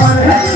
One.